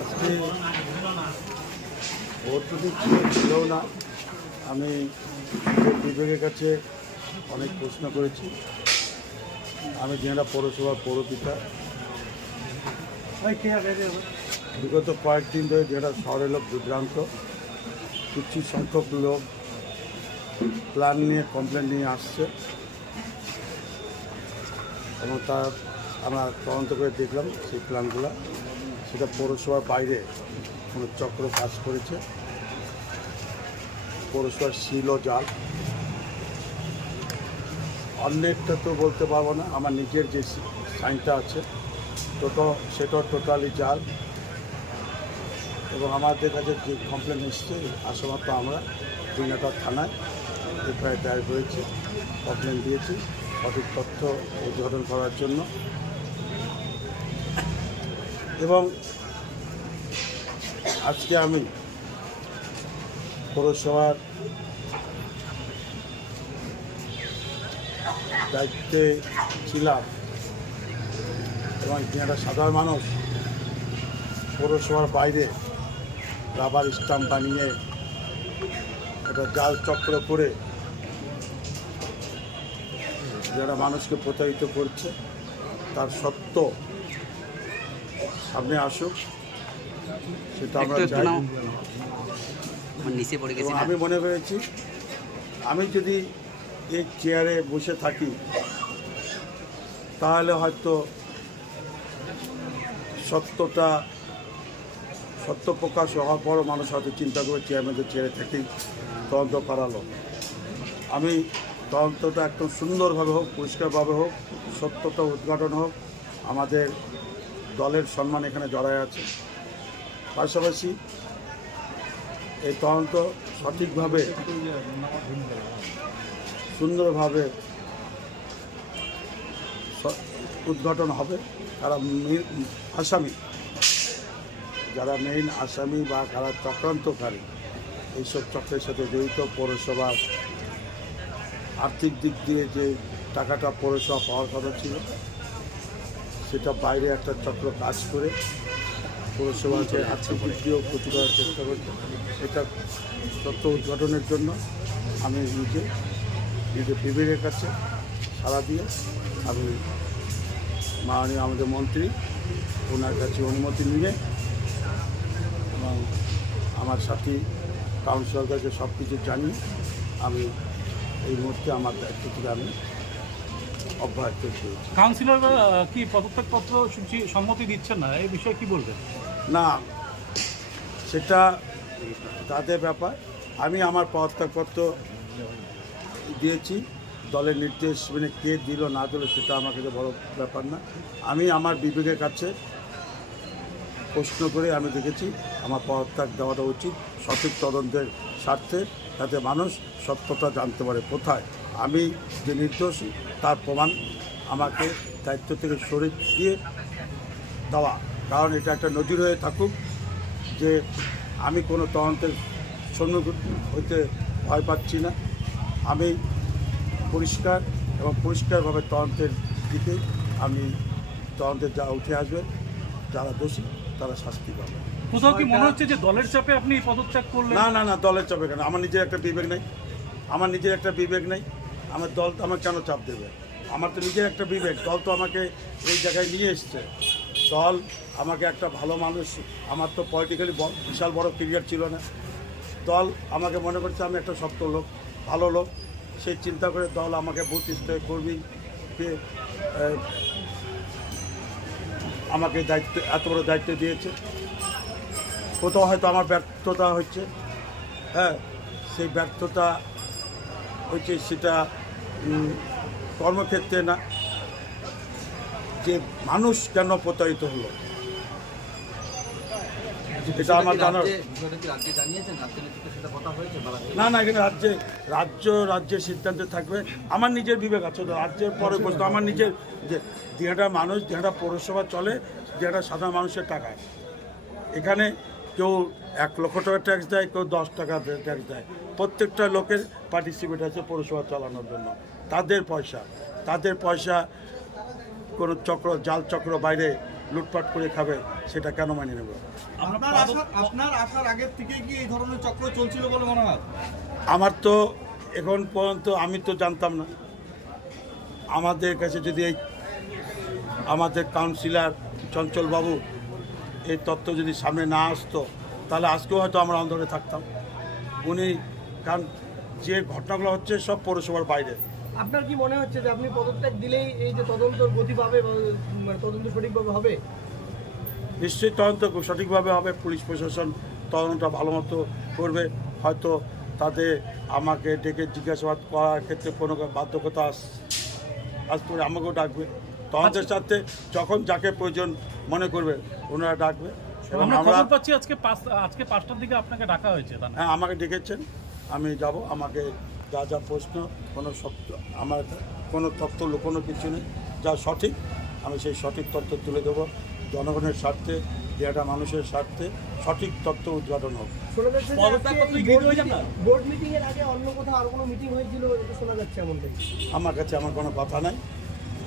আজকে ভোট যদি ছিল না, আমি বিভাগের কাছে অনেক প্রশ্ন করেছি। আমি দিনাটা পৌরসভার পৌরপিতা। বিগত কয়েকদিন ধরে যেটা শহরের লোক বিভ্রান্ত। কিছু সংখ্যক লোক প্ল্যান নিয়ে, কমপ্লেন নিয়ে আসছে। এবং তার আমরা তদন্ত করে দেখলাম সেই প্ল্যানগুলো। সেটা পৌরসভার বাইরে কোনো চক্র কাজ করেছে। পৌরসভার শিল জাল। অনেকটা তো বলতে পারব না, আমার নিজের যে সাইনটা আছে, টোটো, সেটাও টোটালি জাল। এবং আমাদের কাছে যে কমপ্লেন এসছে, আসামাত্র আমরা দিনাটা থানায় এফআইআর দায়ের করেছি কমপ্লেন দিয়েছি। সঠিক তথ্য উদ্ঘাটন করার জন্য এবং আজকে আমি পৌরসভার দায়িত্বে ছিলাম এবং এখানে একটা সাধারণ মানুষ পৌরসভার বাইরে রাবার স্টাম্প বানিয়ে একটা জাল চক্র করে যারা মানুষকে প্রতারিত করছে, তার সত্য সামনে আসুক সেটা আমরা একটু একটু চাই নিচে পড়ে গেছি এবং আমি মনে করেছি আমি যদি এই চেয়ারে বসে থাকি তাহলে হয়তো সত্যটা সত্য প্রকাশ হওয়ার পরও মানুষ হয়তো চিন্তা করে চেয়ারম্যানের চেয়ারে থেকেই তদন্ত করালো আমি তদন্তটা একদম সুন্দরভাবে হোক পরিষ্কারভাবে হোক সত্যটা উদ্ঘাটন হোক আমাদের দলের সম্মান এখানে জড়ায় আছে। পাশাপাশি এই তদন্ত সঠিকভাবে, সুন্দরভাবে উদ্ঘাটন হবে। তারা আসামি, যারা মেইন আসামি বা যারা চক্রান্তকারী, এইসব চক্রের সাথে জড়িত পৌরসভার আর্থিক দিক দিয়ে যে টাকাটা পৌরসভা পাওয়ার কথা ছিল সেটা বাইরে একটা চক্র কাজ করে পৌরসভাকে আর্থিক দিয়েও ক্ষতি করার চেষ্টা করছে। এটা তথ্য উদ্ঘাটনের জন্য আমি নিজে নিজে বিবেকের কাছে সারা দিয়ে আমি মাননীয় আমাদের মন্ত্রী ওনার কাছে অনুমতি নিয়ে এবং আমার সাথী কাউন্সিলরকে সব কিছু জানিয়ে আমি এই মুহূর্তে আমার দায়িত্ব থেকে আমি অব্যাহত কাউন্সিলর কি পদত্যাগপত্র সূচি সম্মতি দিচ্ছেন না? এই বিষয়ে কি বলবেন? না সেটা তাদের ব্যাপার। আমি আমার পদত্যাগপত্র দিয়েছি। দলের নির্দেশ মানে কে দিল না দিল সেটা আমার কাছে বড় ব্যাপার না। আমি আমার বিবেকের কাছে প্রশ্ন করে আমি দেখেছি আমার পদত্যাগ দেওয়াটা উচিত। সঠিক তদন্তের স্বার্থে যাতে মানুষ সত্যতা জানতে পারে কোথায়। আমি যে নির্দোষী তার প্রমাণ আমাকে দায়িত্ব থেকে সরে দিয়ে দেওয়া। কারণ এটা একটা নজির হয়ে থাকুক যে আমি কোনো তদন্তের সম্মুখীন হইতে ভয় পাচ্ছি না। আমি পরিষ্কার এবং পরিষ্কারভাবে তদন্তের দিকে আমি তদন্তের যা উঠে আসবে যারা দোষী তারা শাস্তি পাবে। কোথাও কি মনে হচ্ছে যে দলের চাপে আপনি পদত্যাগ করলেন? না না না দলের চাপে কেন? আমার নিজের একটা বিবেক নেই। আমার নিজের একটা বিবেক নেই। আমার দল তো আমার কেন চাপ দেবে? আমার তো নিজের একটা বিবেক। দল তো আমাকে এই জায়গায় নিয়ে এসছে। দল আমাকে একটা ভালো মানুষ আমার তো পলিটিক্যালি বিশাল বড় ক্রিয়ার ছিল না। দল আমাকে মনে করছে আমি একটা শক্ত লোক ভালো লোক। সেই চিন্তা করে দল আমাকে বুথ স্তরে কর্মীকে আহ, আমাকে দায়িত্ব এত বড় দায়িত্ব দিয়েছে। কোথাও হয়তো আমার ব্যর্থতা হচ্ছে। হ্যাঁ সেই ব্যর্থতা হচ্ছে সেটা কর্মক্ষেত্রে না যে মানুষ কেন প্রতারিত হলো? এটা আমার জানার না না এখানে রাজ্যে রাজ্য রাজ্যের সিদ্ধান্তে থাকবে। আমার নিজের বিবেক আছে তো রাজ্যের পরে প্রশ্ন আমার নিজের যে দিহাটা মানুষ দিহাটা পৌরসভা চলে দিহাটা সাধারণ মানুষের টাকায়। এখানে কেউ এক লক্ষ টাকা ট্যাক্স দেয় কেউ দশ টাকা ট্যাক্স দেয়। প্রত্যেকটা লোকের পার্টিসিপেট আছে পৌরসভা চালানোর জন্য। তাদের পয়সা। তাদের পয়সা কোনো চক্র জাল চক্র বাইরে লুটপাট করে খাবে সেটা কেন মানিয়ে নেব? আপনার আসার আগের থেকে কি এই ধরনের চক্র চলছিল বলে মনে হয়? আমার তো এখন পর্যন্ত আমি তো জানতাম না। আমাদের কাছে যদি এই আমাদের কাউন্সিলর চঞ্চলবাবু এই তত্ত্ব যদি সামনে না আসতো তাহলে আজকেও হয়তো আমরা অন্ধকারে থাকতাম। উনি কারণ যে ঘটনাগুলো হচ্ছে সব পৌরসভার বাইরে। আপনার কি মনে হচ্ছে যে আপনি পদত্যাগ দিলেই এই যে তদন্ত গতি পাবে তদন্ত সঠিকভাবে হবে? নিশ্চয়ই তদন্ত সঠিকভাবে হবে পুলিশ প্রশাসন তদন্তটা ভালো মতো করবে। হয়তো তাতে আমাকে ডেকে জিজ্ঞাসাবাদ করার ক্ষেত্রে কোনো বাধ্যকতা আস আসতে আমাকেও ডাকবে। তদন্তের সাথে যখন যাকে প্রয়োজন মনে করবে ওনারা ডাকবে। আমরা খবর পাচ্ছি আজকে পাঁচ আজকে পাঁচটার দিকে আপনাকে ডাকা হয়েছে না হ্যাঁ আমাকে ডেকেছেন। আমি যাব আমাকে যা যা প্রশ্ন কোনো সত্য আমার কোনো তথ্য লুকোনো কিছু নেই। যা সঠিক আমি সেই সঠিক তথ্য তুলে দেবো। জনগণের স্বার্থে যে একটা মানুষের স্বার্থে সঠিক তথ্য উদ্ঘাটন হোক। হয়ে এর আগে অন্য কোথাও আরও কোনো মিটিং হয়েছিল শোনা যাচ্ছে এমনটাই। আমার কাছে আমার কোনো কথা নাই।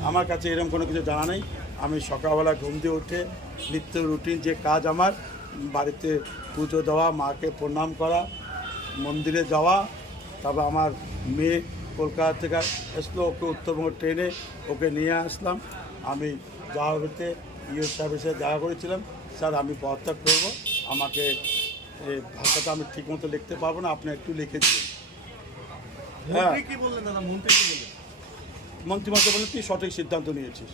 আমার কাছে এরকম কোনো কিছু জানা নেই। আমি সকালবেলা ঘুম দিয়ে উঠে নিত্য রুটিন যে কাজ আমার বাড়িতে পুজো দেওয়া মাকে প্রণাম করা মন্দিরে যাওয়া তারপর আমার মেয়ে কলকাতা থেকে আসলো ওকে উত্তরবঙ্গ ট্রেনে ওকে নিয়ে আসলাম। আমি যাওয়াতে ইউ সাথে দেখা করেছিলাম। স্যার আমি পদত্যাগ করব। আমাকে এই ভাষাটা আমি ঠিকমতো লিখতে পারব না আপনি একটু লিখে দিন হ্যাঁ মন্ত্রী বললেন? মন্ত্রীমণ্ডল বলেন তুই সঠিক সিদ্ধান্ত নিয়েছিস।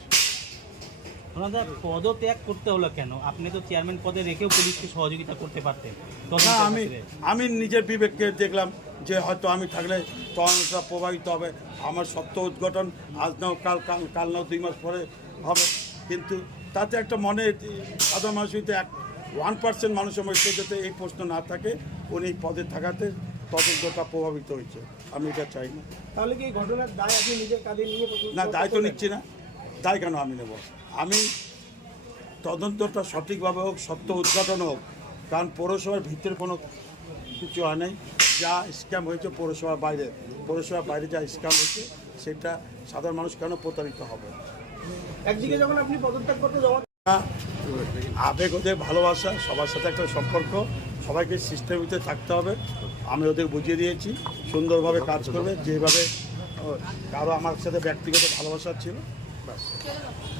ওনাদের পদত্যাগ করতে হলো কেন? আপনি তো চেয়ারম্যান পদে রেখেও পুলিশকে সহযোগিতা করতে পারতেন। না আমি আমি নিজের বিবেককে দেখলাম যে হয়তো আমি থাকলে তদন্তটা প্রভাবিত হবে আমার সত্য উদ্ঘাটন আজ নাও কাল কাল কাল নাও দুই মাস পরে হবে। কিন্তু তাতে একটা মনে সাধারণ মানুষ যদি এক ওয়ান পার্সেন্ট মানুষের মধ্যে যাতে এই প্রশ্ন না থাকে উনি পদে থাকাতে তদন্তটা প্রভাবিত হয়েছে। আমি এটা চাই না। তাহলে কি এই ঘটনার দায় আপনি নিজের কাঁধে নিয়ে না দায় তো নিচ্ছি না। দায় কেন আমি নেব? আমি তদন্তটা সঠিকভাবে হোক সত্য উদ্ঘাটন হোক কারণ পৌরসভার ভিতরে কোনো কিছু হয় নাই। যা স্ক্যাম হয়েছে পৌরসভার বাইরে পৌরসভার বাইরে যা স্ক্যাম হয়েছে সেটা সাধারণ মানুষ কেন প্রতারিত হবে? একদিকে যখন আপনি পদত্যাগ করতে জমা আবেগ ওদের ভালোবাসা সবার সাথে একটা সম্পর্ক সবাইকে সিস্টেমের ভিতরে থাকতে হবে। আমি ওদের বুঝিয়ে দিয়েছি সুন্দরভাবে কাজ করবে যেভাবে কারও আমার সাথে ব্যক্তিগত ভালোবাসা ছিল। Vas.